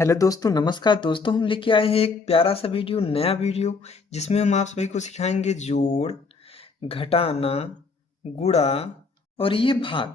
Hello दोस्तों, नमस्कार दोस्तों। हम लेके आए हैं एक प्यारा सा नया वीडियो जिसमें हम आप सभी को सिखाएंगे जोड़, घटाना, गुणा और ये भाग।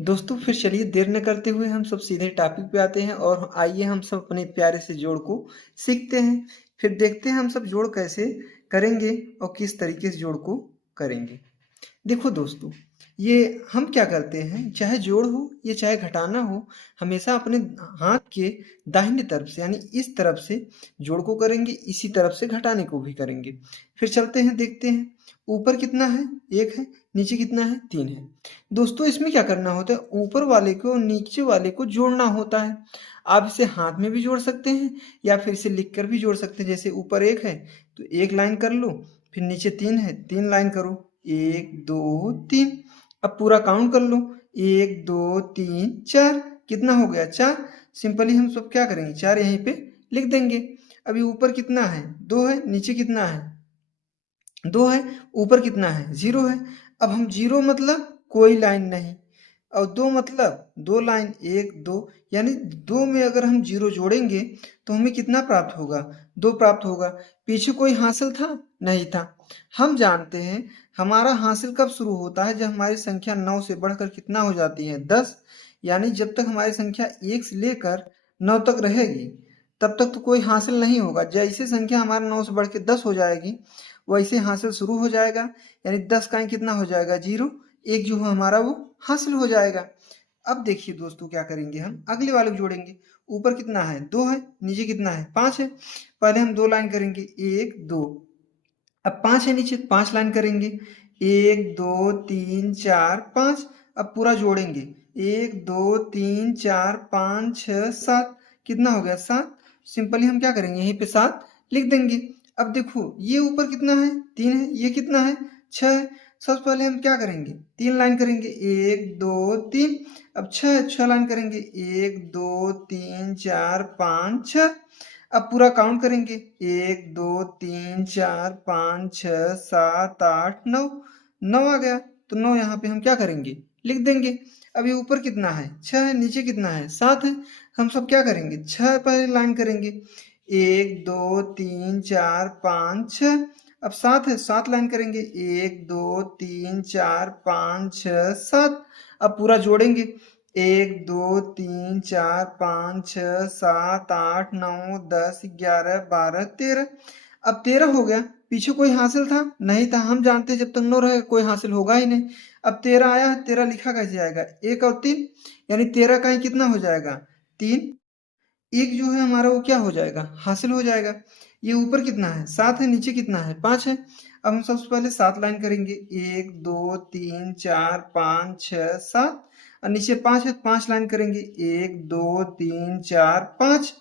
दोस्तों फिर चलिए देर न करते हुए हम सब सीधे टॉपिक पे आते हैं और आइए हम सब अपने प्यारे से जोड़ को सीखते हैं। फिर देखते हैं हम सब जोड़ कैसे करेंगे और किस तरीके से जोड़ को करेंगे। देखो दोस्तों, ये हम क्या करते हैं, चाहे जोड़ हो या चाहे घटाना हो, हमेशा अपने हाथ के दाहिने तरफ से यानी इस तरफ से जोड़ को करेंगे, इसी तरफ से घटाने को भी करेंगे। फिर चलते हैं, देखते हैं। ऊपर कितना है? 1 है। नीचे कितना है? 3 है। दोस्तों इसमें क्या करना होता है, ऊपर वाले को और नीचे वाले को जोड़ना होता है। आप इसे हाथ में भी जोड़ सकते हैं या फिर इसे लिख कर भी जोड़ सकते हैं। जैसे ऊपर 1 है तो 1 लाइन कर लो, फिर नीचे 3 है, 3 लाइन करो, 1 2 3। अब पूरा काउंट कर लो, 1 2 3 4। कितना हो गया? 4। सिंपली हम सब क्या करेंगे, 4 यहीं पे लिख देंगे। अभी ऊपर कितना है? 2 है। नीचे कितना है? 2 है। ऊपर कितना है? 0 है। अब हम 0 मतलब कोई लाइन नहीं, और 2 मतलब 2 लाइन, 1 2, यानी 2 में अगर हम 0 जोड़ेंगे तो हमें कितना प्राप्त होगा? 2 प्राप्त होगा। पीछे कोई हासिल था? नहीं था। हम जानते हैं हमारा हासिल कब शुरू होता है, जब हमारी संख्या 9 से बढ़कर कितना हो जाती है? 10। यानी जब तक हमारी संख्या 1 से लेकर 9 तक रहेगी तब तक तो कोई हासिल नहीं होगा। जैसे संख्या हमारा 9 से बढ़ के 10 हो जाएगी वैसे हासिल शुरू हो जाएगा। यानी 10 का ही कितना हो जाएगा? 0। 1 जो है हमारा वो हासिल हो जाएगा। अब देखिए दोस्तों, क्या करेंगे, हम अगले वाले को जोड़ेंगे। ऊपर कितना है? 2 है। नीचे कितना है? 5 है। पहले हम 2 लाइन करेंगे, 1 2। अब 5 है नीचे, 5 लाइन करेंगे, 1 2 3 4 5। अब पूरा जोड़ेंगे, 1 2 3 4 5 6 7। कितना हो गया? 7। सिंपली हम क्या करेंगे, यहीं पे 7 लिख देंगे। अब देखो ये ऊपर कितना है? 3 है। ये कितना है? 6 है। सबसे पहले हम क्या करेंगे, 3 लाइन करेंगे, 1 2 3। अब 6 लाइन करेंगे, 1 2 3 4 5 6। अब पूरा काउंट करेंगे, 1 2 3 4 5 6 7 8 9। 9 आ गया तो 9 यहाँ पे हम क्या करेंगे, लिख देंगे। अभी ऊपर कितना है? 6 है। नीचे कितना है? 7 है। हम सब क्या करेंगे, 6 पहले लाइन करेंगे, 1 2 3 4 5 6। अब 7 है, 7 लाइन करेंगे, 1 2 3 4 5 6 7। अब पूरा जोड़ेंगे, 1 2 3 4 5 6 7 8 9 10 11 12 13। अब 13 हो गया। पीछे कोई हासिल था? नहीं था। हम जानते हैं जब तक 9 रहेगा कोई हासिल होगा ही नहीं। अब 13 आया है, 13 लिखा कैसे जाएगा? 1 और 3, यानी 13 का ही कितना हो जाएगा? 3। एक जो है हमारा वो क्या हो जाएगा? हासिल हो जाएगा। ये ऊपर कितना है? 7 है। नीचे कितना है? 5 है। अब हम सबसे पहले 7 लाइन करेंगे, 1 2 3 4 5 6 7। और नीचे 5 है, 5 लाइन करेंगे, 1 2 3 4 5।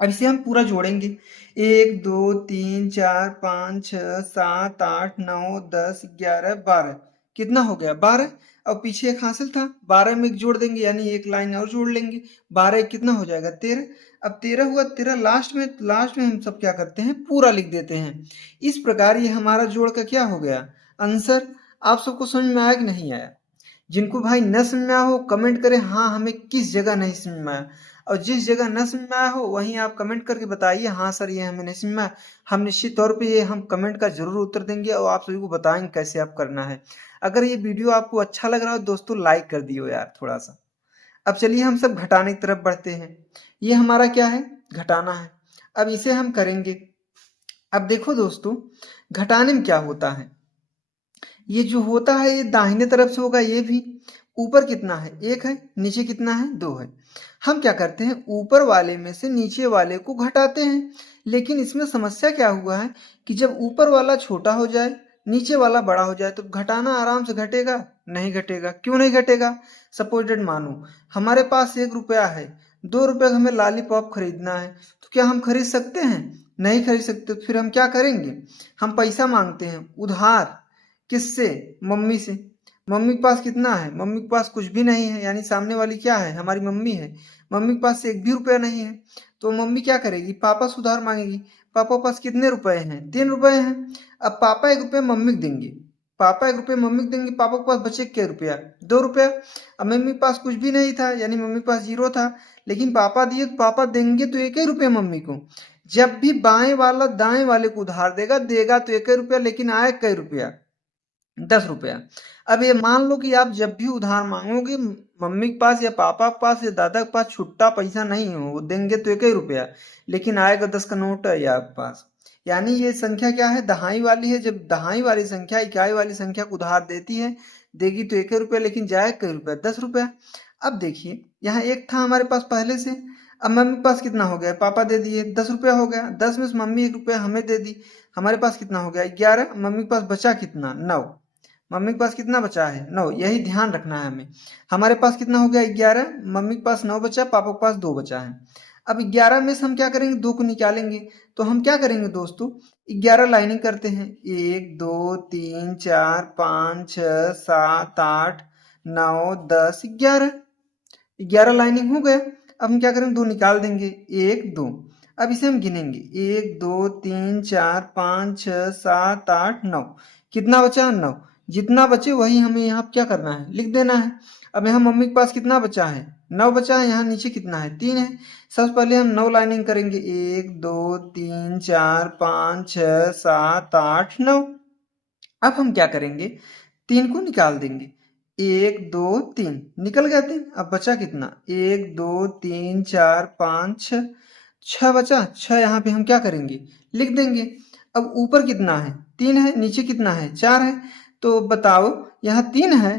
अब इसे हम पूरा जोड़ेंगे, 1 2 3 4 5 6 7 8 9 10 11 12। कितना हो गया? 12। अब पीछे एक हासिल था, 12 में एक जोड़ देंगे यानी एक लाइन और जोड़ लेंगे। 12 एक कितना हो जाएगा? 13। अब 13 हुआ, 13 लास्ट में हम सब क्या करते हैं, पूरा लिख देते हैं। इस प्रकार ये हमारा जोड़ का क्या हो गया, आंसर। आप सबको समझ में आया कि नहीं आया? जिनको भाई न समझ में आया हो कमेंट करें, हाँ हमें किस जगह नहीं समझ में आया। और जिस जगह न समझ में आया हो वहीं आप कमेंट करके बताइए, हाँ सर ये हमें नहीं समझ में आया। हम निश्चित तौर पे ये हम कमेंट का जरूर उत्तर देंगे और आप सभी को बताएंगे कैसे आप करना है। अगर ये वीडियो आपको अच्छा लग रहा हो दोस्तों, लाइक कर दियो यार थोड़ा सा। अब चलिए हम सब घटाने की तरफ बढ़ते हैं। ये हमारा क्या है? घटाना है। अब इसे हम करेंगे। अब देखो दोस्तों, घटाने में क्या होता है, ये जो होता है ये दाहिने तरफ से होगा। ये भी ऊपर कितना है? 1 है। नीचे कितना है? 2 है। हम क्या करते हैं, ऊपर वाले में से नीचे वाले को घटाते हैं। लेकिन इसमें समस्या क्या हुआ है कि जब ऊपर वाला छोटा हो जाए नीचे वाला बड़ा हो जाए तो घटाना आराम से घटेगा? नहीं घटेगा। क्यों नहीं घटेगा? सपोजेड मानो हमारे पास 1 रुपया है, 2 रुपये का हमें लॉलीपॉप खरीदना है, तो क्या हम खरीद सकते हैं? नहीं खरीद सकते। तो फिर हम क्या करेंगे, हम पैसा मांगते हैं उधार। किससे? मम्मी से। मम्मी के पास कितना है? मम्मी के पास कुछ भी नहीं है, यानी सामने वाली क्या है, हमारी मम्मी है। मम्मी के पास 1 भी रुपया नहीं है। तो मम्मी क्या करेगी, पापा से उधार मांगेगी। पापा के पास कितने रुपए हैं? 3 रुपए हैं। अब पापा 1 रुपया मम्मी को देंगे, पापा 1 रुपया मम्मी को देंगे, पापा के पास बचे क्या रुपया, 2 रुपया। अब मम्मी के पास कुछ भी नहीं था, यानी मम्मी के पास 0 था, लेकिन पापा दिए तो पापा देंगे तो 1 ही रुपया मम्मी को। जब भी बाएं वाला दाएं वाले को उधार देगा, देगा तो 1 ही रुपया, लेकिन आए कई रुपया, 10 रुपया। अब ये मान लो कि आप जब भी उधार मांगोगे, मम्मी के पास या पापा के पास या दादा के पास छुट्टा पैसा नहीं हो, वो देंगे तो 1 ही रुपया, लेकिन आएगा 10 का नोट है या आपके पास। यानी ये संख्या क्या है, दहाई वाली है। जब दहाई वाली संख्या इकाई वाली संख्या को उधार देती है, देगी तो 1 ही रुपया, लेकिन जाए कई रुपया, 10 रुपया। अब देखिए यहाँ 1 था हमारे पास पहले से, अब मम्मी के पास कितना हो गया, पापा दे दिए 10 रुपया हो गया, 10 में से मम्मी 1 रुपया हमें दे दी, हमारे पास कितना हो गया 11। मम्मी के पास बचा कितना 9, मम्मी के पास कितना बचा है 9, यही ध्यान रखना है हमें। हमारे पास कितना हो गया 11, मम्मी के पास 9 बचा, पापा के पास 2 बचा है। अब 11 में से हम क्या करेंगे, 2 को निकालेंगे। तो हम क्या करेंगे दोस्तों, 11 लाइनिंग करते हैं, 1 2 3 4 5 6 7 8 9 10 11, 11 लाइनिंग हो गया। अब हम क्या करेंगे, 2 निकाल देंगे, 1 2। अब इसे हम गिनेंगे, 1 2 3 4 5 6 7 8 9, कितना बचा 9। जितना बचे वही हमें यहाँ क्या करना है, लिख देना है। अब यहाँ मम्मी के पास कितना बचा है, 9 बचा है, यहाँ नीचे कितना है 3 है। सबसे पहले हम 9 लाइनिंग करेंगे, 1 2 3 4 5 6 7 8 9। अब हम क्या करेंगे, 3 को निकाल देंगे, 1 2 3 निकल गया 3। अब बचा कितना, 1 2 3 4 5 6, 6 बचा। 6 यहाँ पे हम क्या करेंगे, लिख देंगे। अब ऊपर कितना है 3 है, नीचे कितना है 4 है, तो बताओ यहाँ 3 है,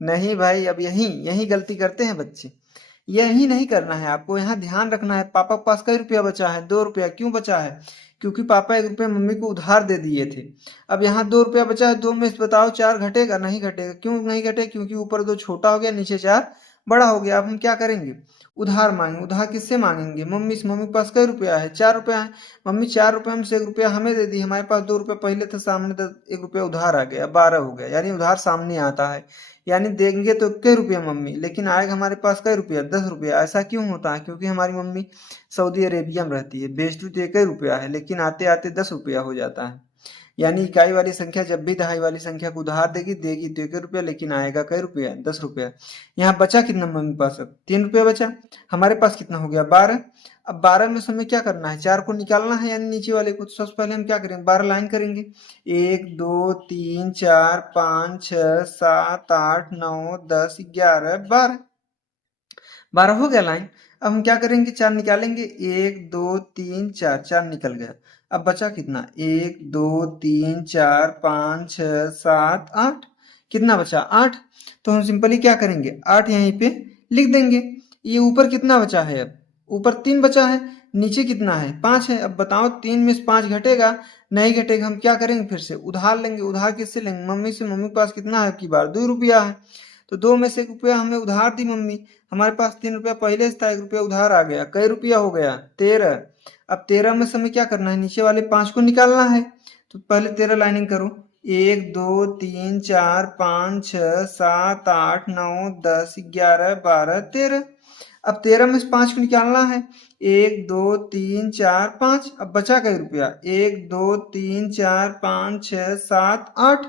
नहीं भाई। अब यही यही गलती करते हैं बच्चे, यही नहीं करना है आपको, यहाँ ध्यान रखना है। पापा के पास कई रुपया बचा है, 2 रुपया। क्यों बचा है, क्योंकि पापा 1 रुपया मम्मी को उधार दे दिए थे। अब यहाँ 2 रुपया बचा है, 2 में से बताओ 4 घटेगा, नहीं घटेगा। क्यों नहीं घटे, क्योंकि ऊपर 2 छोटा हो गया, नीचे 4 बड़ा हो गया। अब हम क्या करेंगे, उधार मांगेंगे। उधार किससे मांगेंगे, मम्मी से। मम्मी के पास कई रुपया है, 4 रुपया है। मम्मी 4 रुपया में से 1 रुपया हमें दे दी, हमारे पास 2 रुपया पहले था, सामने 1 रुपया उधार आ गया, 12 हो गया। यानी उधार सामने आता है, यानी देंगे तो कई रुपया मम्मी, लेकिन आएगा हमारे पास कई रुपया 10 रुपया। ऐसा क्यों होता है, क्योंकि हमारी मम्मी सऊदी अरेबिया में रहती है, बेचती तो 1 ही रुपया है, लेकिन आते आते 10 रुपया हो जाता है। यानी इकाई वाली संख्या जब भी दहाई वाली संख्या को उधार देगी, देगी तो 1 रुपया, लेकिन आएगा कई रुपया 10 रुपया। यहाँ बचा कितना मम्मी पास, अब 3 रुपया बचा। हमारे पास कितना हो गया 12। अब 12 में से हमें क्या करना है, 4 को निकालना है, यानी नीचे वाले को। तो सबसे पहले हम क्या करेंगे, 12 लाइन करेंगे, 1 2 3 4 5 6 7 8 9 10 11 12, 12 हो गया लाइन। अब हम क्या करेंगे, 4 निकालेंगे, 1 2 3 4, 4 निकल गया। अब बचा कितना, 1 2 3 4 5 6 7 8, कितना बचा 8। तो हम सिंपली क्या करेंगे, 8 यहीं पे लिख देंगे। ये ऊपर कितना बचा है, अब ऊपर 3 बचा है, नीचे कितना है 5 है। अब बताओ 3 में से 5 घटेगा, नहीं घटेगा। हम क्या करेंगे, फिर से उधार लेंगे। उधार किससे लेंगे, मम्मी से। मम्मी के पास कितना है, अब की बार 2 रुपया है, तो 2 में से 1 रुपया हमें उधार दी मम्मी। हमारे पास 3 रुपया पहले से था, 1 रुपया उधार आ गया, कई रुपया हो गया 13। अब 13 में से हमें क्या करना है, नीचे वाले 5 को निकालना है। तो पहले 13 लाइनिंग करो, 1 2 3 4 5 6 7 8 9 10 11 12 13। अब 13 में से 5 को निकालना है, 1 2 3 4 5। अब बचा कई रुपया, 1 2 3 4 5 6 7 8,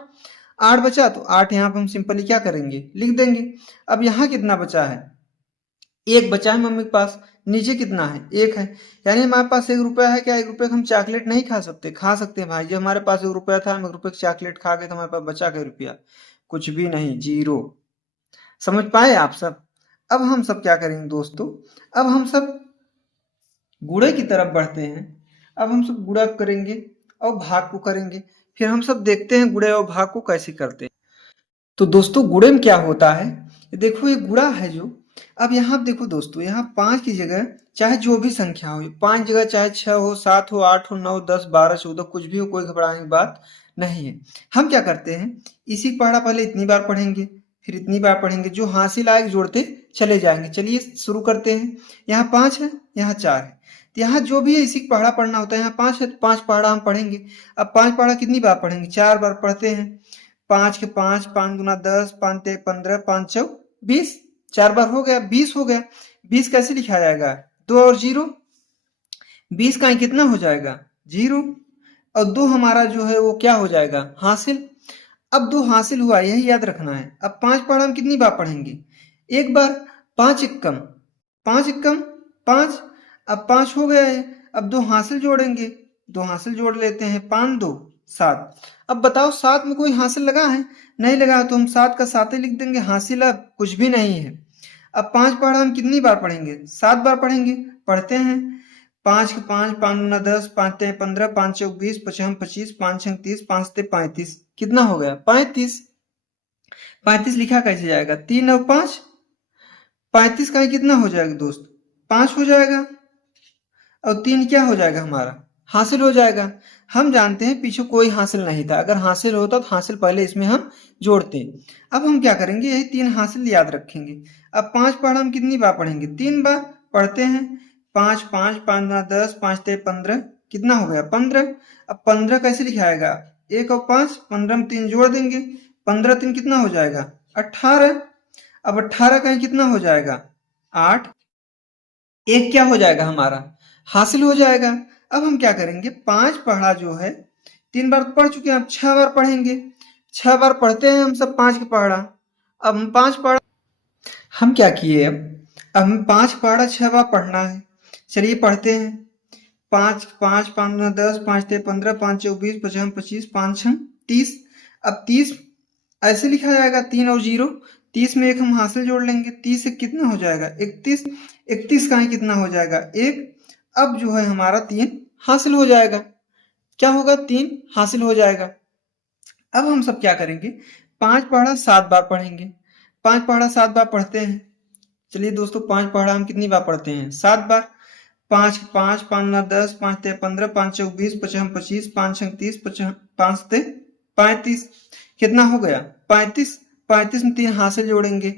8 बचा। तो 8 यहाँ पे हम सिंपली क्या करेंगे, लिख देंगे। अब यहाँ कितना बचा है, 1 बचा है मम्मी के पास, नीचे कितना है 1 है। यानी हमारे पास 1 रुपया है। क्या 1 रुपये का हम चॉकलेट नहीं खा सकते, खा सकते हैं भाई। जब हमारे पास 1 रुपया था, हम 1 रुपये की चॉकलेट खा गए, तो हमारे पास बचा कई रुपया, कुछ भी नहीं, 0। समझ पाए आप सब। अब हम सब क्या करेंगे दोस्तों, अब हम सब गुणे की तरफ बढ़ते हैं। अब हम सब गुणा करेंगे और भाग को करेंगे, फिर हम सब देखते हैं गुणे और भाग को कैसे करते हैं। तो दोस्तों गुणे में क्या होता है, देखो ये गुणा है जो। अब यहाँ देखो दोस्तों, यहाँ 5 की जगह चाहे जो भी संख्या हो, 5 जगह चाहे 6 हो 7 हो 8 हो 9 10 12 14 कुछ भी हो, कोई घबराने की बात नहीं है। हम क्या करते हैं, इसी पढ़ा पहले इतनी बार पढ़ेंगे, फिर इतनी बार पढ़ेंगे, जो हासिल आए जोड़ते चले जाएंगे। चलिए शुरू करते हैं। यहाँ 5 है, यहाँ 4 है, तो यहाँ जो भी है इसी पढ़ा पढ़ना होता है। यहाँ 5 है तो 5 पढ़ा हम पढ़ेंगे। अब 5 पढ़ा कितनी बार पढ़ेंगे, 4 बार पढ़ते हैं। 5 के 5, 5 गुना 10, 5 ते 15, 5 चौ 20, 4 बार हो गया, 20 हो गया। 20 कैसे लिखा जाएगा, 2 और 0, 20 का कितना हो जाएगा 0, और 2 हमारा जो है वो क्या हो जाएगा हासिल। अब 2 हासिल हुआ, यही याद रखना है। अब 5 पढ़ा हम कितनी बार पढ़ेंगे? एक बार। 5 एकम 5 एकम 5। अब 5 हो गया है। अब 2 हासिल जोड़ेंगे, 2 हासिल जोड़ लेते हैं। 5 2 7। अब बताओ 7 में कोई हासिल लगा है? नहीं लगा, तो हम 7 का 7 ही लिख देंगे। हासिल अब कुछ भी नहीं है। अब 5 पढ़ा हम कितनी बार पढ़ेंगे? 7 बार पढ़ेंगे। पढ़ते हैं। 5 के 5, 5 दूना 10, 5 ते 15, 5 चौक 20, 5 25, 5 छंग 30, 5 ते 35। कितना हो गया? 35। 35 लिखा कैसे जाएगा? 3 और 5, 35 का ही कितना हो जाएगा दोस्त? 5 हो जाएगा। और 3 क्या हो जाएगा हमारा? हासिल हो जाएगा। हम जानते हैं पीछे कोई हासिल नहीं था, अगर हासिल होता तो हासिल पहले इसमें हम जोड़ते। अब हम क्या करेंगे? यही 3 हासिल याद रखेंगे। अब 5 पढ़ा हम कितनी बार पढ़ेंगे? 3 बार। पढ़ते हैं। 5 5, 5 दूना 10, 5 ते 15। कितना हो गया? 15। अब 15 कैसे लिखाएगा? 1 और 5, 15 में 3 जोड़ देंगे। 15 3 कितना हो जाएगा? 18। अब 18 का कितना हो जाएगा? 8। एक क्या हो जाएगा हमारा? हासिल हो जाएगा। अब हम क्या करेंगे? 5 पढ़ा जो है 3 बार पढ़ चुके हैं, अब 6 बार पढ़ेंगे। 6 बार पढ़ते हैं हम सब 5 के पढ़ा। अब हम 5 पढ़ा हम क्या किए? अब हम 5 पढ़ा 6 बार पढ़ना है। चलिए पढ़ते हैं। 5 5 5 दूना 10, 5 ते 15, 5 चौक 20, 5 25, 5 छंग 30। अब 30 ऐसे लिखा जाएगा, 3 और 0। 30 में एक हम हासिल जोड़ लेंगे। 30 से कितना हो जाएगा? 31। 31 का ही कितना हो जाएगा? 1। अब जो है हमारा 3 हासिल हो जाएगा। क्या होगा? 3 हासिल हो जाएगा। अब हम सब क्या करेंगे? 5 पढ़ा 7 बार पढ़ेंगे। 5 पढ़ा 7 बार पढ़ते हैं। चलिए दोस्तों, 5 पढ़ा हम कितनी बार पढ़ते हैं? 7 बार। 5 5, 5 दूना 10, 5 ते 15, 5 चौक 20, 5 25, 5 छंग 30, 5 ते 35। कितना हो गया? 35। 35 में 3 हासिल जोड़ेंगे।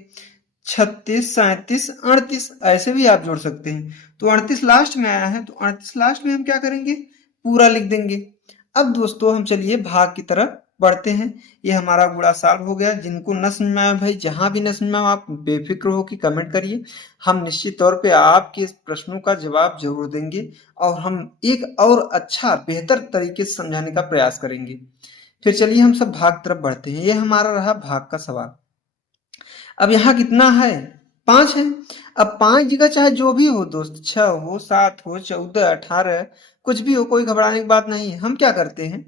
36 37 38। ऐसे भी आप जोड़ सकते हैं। तो 38 लास्ट में आया है, तो 38 लास्ट में हम क्या करेंगे? पूरा लिख देंगे। अब दोस्तों हम चलिए भाग की तरफ बढ़ते हैं। ये हमारा गुणा सॉल्व हो गया। जिनको न समझ में आया भाई, जहां भी न समझ में आया, आप बेफिक्र हो कि कमेंट करिए। हम निश्चित तौर पे आपके इस प्रश्नों का जवाब जरूर देंगे और हम एक और अच्छा बेहतर तरीके से समझाने का प्रयास करेंगे। फिर चलिए हम सब भाग तरफ बढ़ते हैं। ये हमारा रहा भाग का सवाल। अब यहाँ कितना है? 5 है। अब 5 जगह चाहे जो भी हो दोस्त, 6 हो, 7 हो, 14, 18, कुछ भी हो, कोई घबराने की बात नहीं है। हम क्या करते हैं?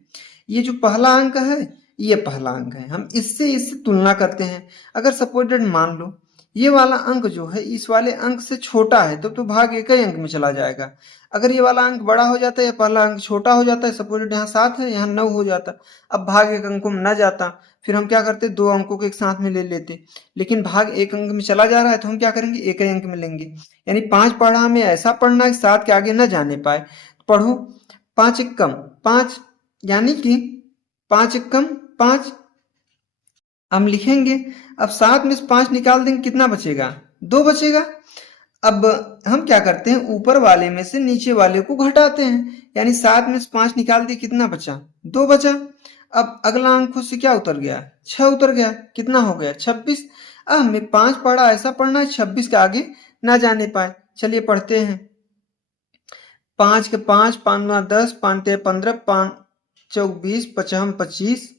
ये जो पहला अंक है, ये पहला अंक है, हम इससे तुलना करते हैं। अगर सपोर्टेड मान लो ये वाला अंक जो है इस वाले अंक से छोटा है, तो भाग एक ही अंक में चला जाएगा। अगर ये वाला अंक बड़ा हो जाता है या पहला अंक छोटा हो जाता है, सपोर्टेड यहाँ 7 है, यहाँ 9 हो जाता, अब भाग एक अंकों में न जाता, फिर हम क्या करते? 2 अंकों को एक साथ में ले लेते। लेकिन भाग एक अंक में चला जा रहा है, तो हम क्या करेंगे? एक ही अंक में लेंगे। यानी 5 पढ़ा हमें ऐसा पढ़ना है 7 के आगे न जाने पाए। पढ़ो। 5 एकम 5, यानी कि 5 एकम 5 हम लिखेंगे। अब 7 में से 5 निकाल देंगे, कितना बचेगा? 2 बचेगा। अब हम क्या करते हैं? ऊपर वाले में से नीचे वाले को घटाते हैं। यानी 7 में से 5 निकाल दिए, कितना बचा? 2 बचा। अब अगला अंक खुद से क्या उतर गया? 6 उतर गया। कितना हो गया? 26। अब हमें 5 पढ़ा ऐसा पढ़ना है 26 के आगे ना जाने पाए। चलिए पढ़ते हैं। 5 के 5, 5 दूना 10, 5 ते 15, 5 चौक 20, 5 25,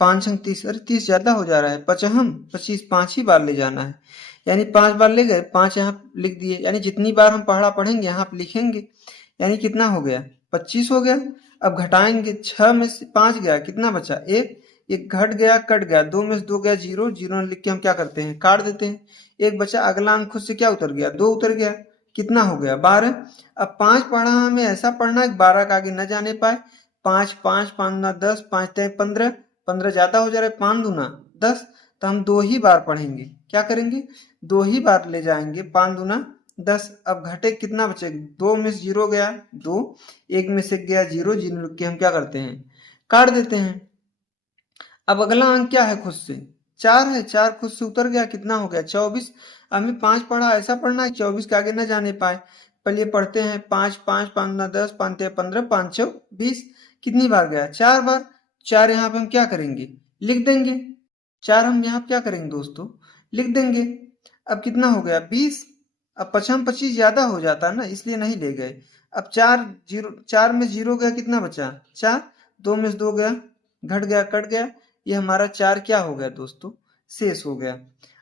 5 छंग 30। अरे 30 ज्यादा हो जा रहा है। 5 25, 5 ही बार ले जाना है। यानी 5 बार ले गए, 5 यहाँ लिख दिए। यानी जितनी बार हम पढ़ा पढ़ेंगे यहाँ पे लिखेंगे। यानी कितना हो गया? 25 हो गया। अब घटाएंगे, 6 में से 5 गया, कितना बचा? 1। एक घट गया, कट गया, 2 में से 2 गया 0, 0 लिख के हम क्या करते हैं? काट देते हैं। एक बचा। अगला अंक खुद से क्या उतर गया? 2 उतर गया। कितना हो गया? 12। अब 5 पढ़ा हमें ऐसा पढ़ना है 12 का आगे न जाने पाए। 5 5, 5 दूना 10, 5 ते 15, 15 ज्यादा हो जा रहा है, 5 दूना 10, तो हम 2 ही बार पढ़ेंगे। क्या करेंगे? 2 ही बार ले जाएंगे। 5 दूना 10। अब घटे, कितना बचेगा? 2 में से 0 गया 2, 1 में से गया 0, 0 लिख के हम क्या करते हैं? काट देते हैं। अब अगला अंक क्या है? खुद से 4 है, 4 खुद से उतर गया, कितना हो गया? 24। हमें 5 पढ़ा ऐसा पढ़ना है 24 के आगे न जाने पाए। पहले पढ़ते हैं। 5 5, 5 दूना 10, 5 ते 15, 5 चौक 20। कितनी बार गया? 4 बार। 4 यहाँ पे हम क्या करेंगे? लिख देंगे। 4 हम यहाँ पे क्या करेंगे दोस्तों? लिख देंगे। अब कितना हो गया? 20। अब 5 25 ज्यादा हो जाता ना, इसलिए नहीं ले गए। अब 4 में 0 गया, कितना बचा? 4। 2 में से 2 गया, घट गया, कट गया, ये हमारा 4 क्या हो गया दोस्तों, शेष हो गया।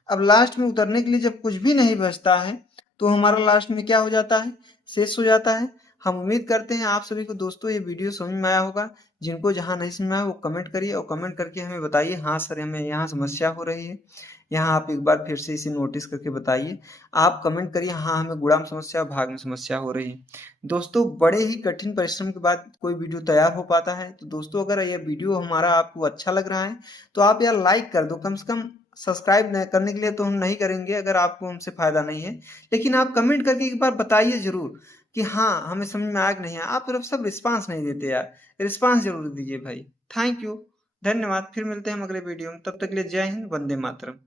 अब लास्ट में उतरने के लिए जब कुछ भी नहीं बचता है तो हमारा लास्ट में क्या हो जाता है, शेष हो जाता है। हम उम्मीद करते हैं आप सभी को दोस्तों ये वीडियो समझ में आया होगा। जिनको जहाँ नहीं समझ में आया वो कमेंट करिए और कमेंट करके हमें बताइए हाँ सर हमें यहाँ समस्या हो रही है। यहाँ आप एक बार फिर से इसे नोटिस करके बताइए। आप कमेंट करिए हाँ हमें गुणा में समस्या भाग में समस्या हो रही है। दोस्तों बड़े ही कठिन परिश्रम के बाद कोई वीडियो तैयार हो पाता है। तो दोस्तों अगर यह वीडियो हमारा आपको अच्छा लग रहा है तो आप यार लाइक कर दो, कम से कम सब्सक्राइब करने के लिए तो हम नहीं करेंगे अगर आपको हमसे फायदा नहीं है, लेकिन आप कमेंट करके एक बार बताइए जरूर कि हाँ हमें समझ में आया कि नहीं आया। आप तरफ सब रिस्पांस नहीं देते यार, रिस्पांस जरूर दीजिए भाई। थैंक यू, धन्यवाद। फिर मिलते हैं हम अगले वीडियो में, तब तक के लिए जय हिंद, वंदे मातरम।